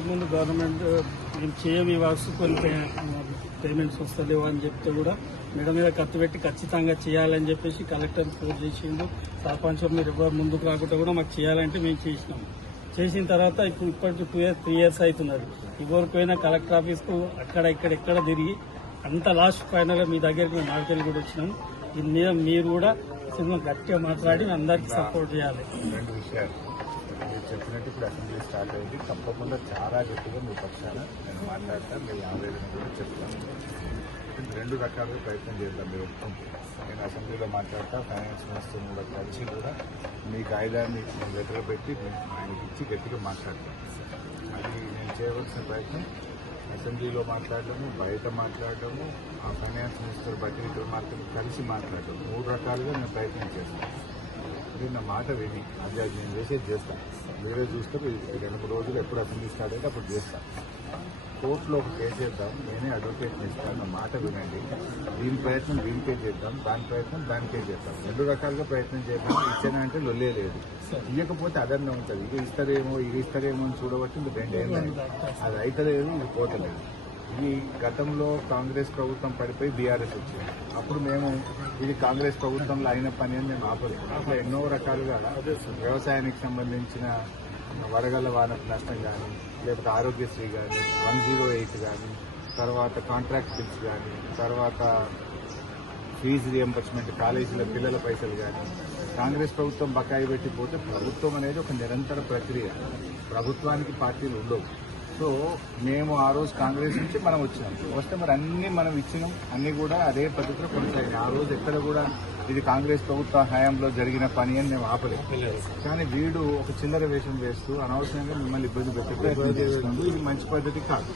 ఇంతకుముందు గవర్నమెంట్ మేము చేయము ఇవ్వాల్సి కొన్ని పేమెంట్స్ వస్తలేవు అని చెప్తే కూడా మెడ మీద ఖర్చు పెట్టి ఖచ్చితంగా చేయాలని చెప్పేసి కలెక్టర్ ఫోన్ చేసిండు. సర్పంచ్ మీరు ఎవరు ముందుకు రాకుండా కూడా మాకు చేయాలంటే మేము చేసినాం. చేసిన తర్వాత ఇప్పుడు ఇప్పటికి టూ ఇయర్స్ త్రీ ఇయర్స్ అవుతున్నది ఇవ్వకపోయినా కలెక్టర్ ఆఫీస్కు అక్కడ ఇక్కడ ఎక్కడ తిరిగి అంత లాస్ట్ ఫైనల్గా మీ దగ్గరికి మేము నాలుగు కూడా వచ్చినాం. దీని మీద మీరు కూడా సినిమా గట్టిగా మాట్లాడి అందరికీ సపోర్ట్ చేయాలి. రెండు విషయాలు. మీరు చెప్పినట్టు ఇప్పుడు అసెంబ్లీ స్టార్ట్ అయింది. తప్పకుండా చాలా గట్టిగా మీ పక్షాన నేను మాట్లాడతాను మీ ఆవేదన కూడా చెప్తాను. రెండు రకాలుగా ప్రయత్నం చేద్దాం మీరు ఒప్పుకుంటే నేను అసెంబ్లీలో మాట్లాడతా ఫైనాన్స్ మినిస్టర్ కూడా కలిసి కూడా మీ కాయిదాన్ని లెటర్ పెట్టి మీకు ఆయనకి ఇచ్చి గట్టిగా మాట్లాడతాను అది నేను చేయవలసిన ప్రయత్నం. అసెంబ్లీలో మాట్లాడటము బయట మాట్లాడటము ఆ ఫైనాన్స్ మినిస్టర్ బట్టి విక్రమార్కని కలిసి మాట్లాడటం మూడు రకాలుగా నేను ప్రయత్నం చేస్తాను. చెప్పిన నా మాట విని అది అది నేను చేసేది చేస్తాను మీరే చూస్తే రెండు మూడు రోజులు ఎప్పుడు అసెంబ్లీ స్టార్ట్ అయితే అప్పుడు చేస్తాను కోర్టులో ఒక కేసు చేద్దాం నేనే అడ్వకేట్ చేస్తాను నా మాట వినండి. దీని ప్రయత్నం దీనికే చేద్దాం దాని ప్రయత్నం దానికే చేద్దాం. రెండు రకాలుగా ప్రయత్నం చేద్దాం ఇచ్చేనా అంటే లొల్లే లేదు. ఇవ్వకపోతే అదన్నే ఉంటుంది. ఇది ఇస్తారేమో ఇది ఇస్తారేమో అని చూడబట్టి ఇది రెండేళ్ళు అది అవుతలేదు ఇది పోతలేదు. ఈ గతంలో కాంగ్రెస్ ప్రభుత్వం పడిపోయి బీఆర్ఎస్ వచ్చింది. అప్పుడు మేము ఇది కాంగ్రెస్ ప్రభుత్వంలో అయిన పని అని మేము ఆపలేదు అట్లా ఎన్నో రకాలుగా వ్యవసాయానికి సంబంధించిన వరగల వాన నష్టం కానీ లేకపోతే ఆరోగ్యశ్రీ కానీ వన్ జీరో ఎయిట్ కానీ తర్వాత కాంట్రాక్ట్ బిల్స్ కానీ తర్వాత ఫీజు రియంబర్స్మెంట్ కాలేజీల పిల్లల పైసలు కానీ కాంగ్రెస్ ప్రభుత్వం బకాయి పెట్టిపోతే ప్రభుత్వం అనేది ఒక నిరంతర ప్రక్రియ. ప్రభుత్వానికి పార్టీలు ఉండవు. సో మేము ఆ రోజు కాంగ్రెస్ నుంచి మనం వచ్చినాం వస్తే మరి అన్ని మనం ఇచ్చినాం. అన్ని కూడా అదే పద్ధతిలో కొనసాగినాయి ఆ రోజు ఎక్కడ కూడా ఇది కాంగ్రెస్ ప్రభుత్వ హయాంలో జరిగిన పని అని మేము ఆపలేదు. కానీ వీడు ఒక చిల్లర వేషం వేస్తూ అనవసరంగా మిమ్మల్ని ఇబ్బంది పెట్టే ఇది మంచి పద్ధతి కాదు.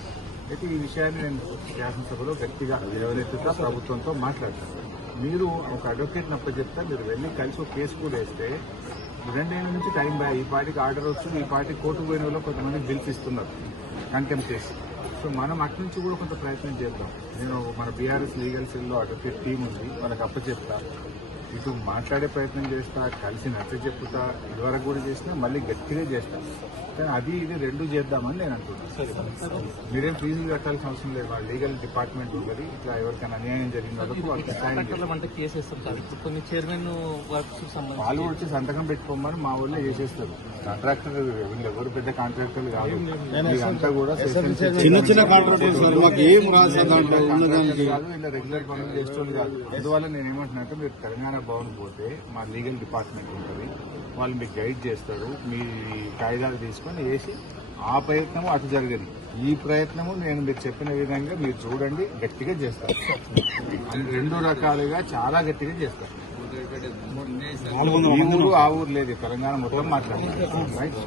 అయితే ఈ విషయాన్ని నేను శాసనసభలో గట్టిగా లేవనెత్తుతా ప్రభుత్వంతో మాట్లాడతాను. మీరు ఒక అడ్వకేట్ నప్ప చెప్తే మీరు వెళ్ళి కలిసి ఒక కేసు కూడా వేస్తే రెండేళ్ళ నుంచి టైం బాయ్ ఈ పార్టీకి ఆర్డర్ వస్తుంది ఈ పార్టీ కోర్టు పోయిన వాళ్ళు కొంతమంది బిల్స్ ఇస్తున్నారు కంటెంప్ట్ చేసి సో మనం అటు నుంచి కూడా కొంత ప్రయత్నం చేద్దాం. నేను మన బీఆర్ఎస్ లీగల్ సెల్లో అడ్వకేట్ టీం ఉంది వాళ్ళకి అప్పచెప్తా. ఇటు మాట్లాడే ప్రయత్నం చేస్తా కలిసి నచ్చ చెప్పుతా ఇదివరకు కూడా చేసినా మళ్ళీ గట్టిగా చేస్తా. కానీ అది ఇది రెండు చేద్దామని నేను అంటున్నాను మీరేం ఫీజులు కట్టాల్సిన అవసరం లేదు. వాళ్ళ లీగల్ డిపార్ట్మెంట్ ఉంటుంది ఇట్లా ఎవరికైనా అన్యాయం జరిగిన సంబంధించి వాళ్ళు వచ్చి సంతకం పెట్టుకోమని మా ఊళ్ళో చేసేస్తారు. కాంట్రాక్టర్ ఎవరు పెద్ద కాంట్రాక్టర్లు కాదు. ఇదంతా కూడా చిన్న చిన్న కాంట్రాక్టర్ సార్ మాకు ఏం రాదు సార్ దాంట్లో ఉన్నదానికి. కాదు ఇలా రెగ్యులర్ పనులు చేసేవాళ్ళు కాదు. అందువల్ల నేను ఏమంటున్నానంటే మీరు తెలంగాణ భవన్ పోతే మా లీగల్ డిపార్ట్మెంట్ ఉంటుంది. వాళ్ళు మీకు గైడ్ చేస్తారు. మీ కాగితాలు తీసుకొని వేసి ఆ ప్రయత్నము అటు జరగదు ఈ ప్రయత్నము నేను మీరు చెప్పిన విధంగా మీరు చూడండి గట్టిగా చేస్తారు. రెండు రకాలుగా చాలా గట్టిగా చేస్తారు. ఈ ఊరు ఆ ఊరు లేదు. తెలంగాణ మొత్తం మాట్లాడుతున్నారు రైట్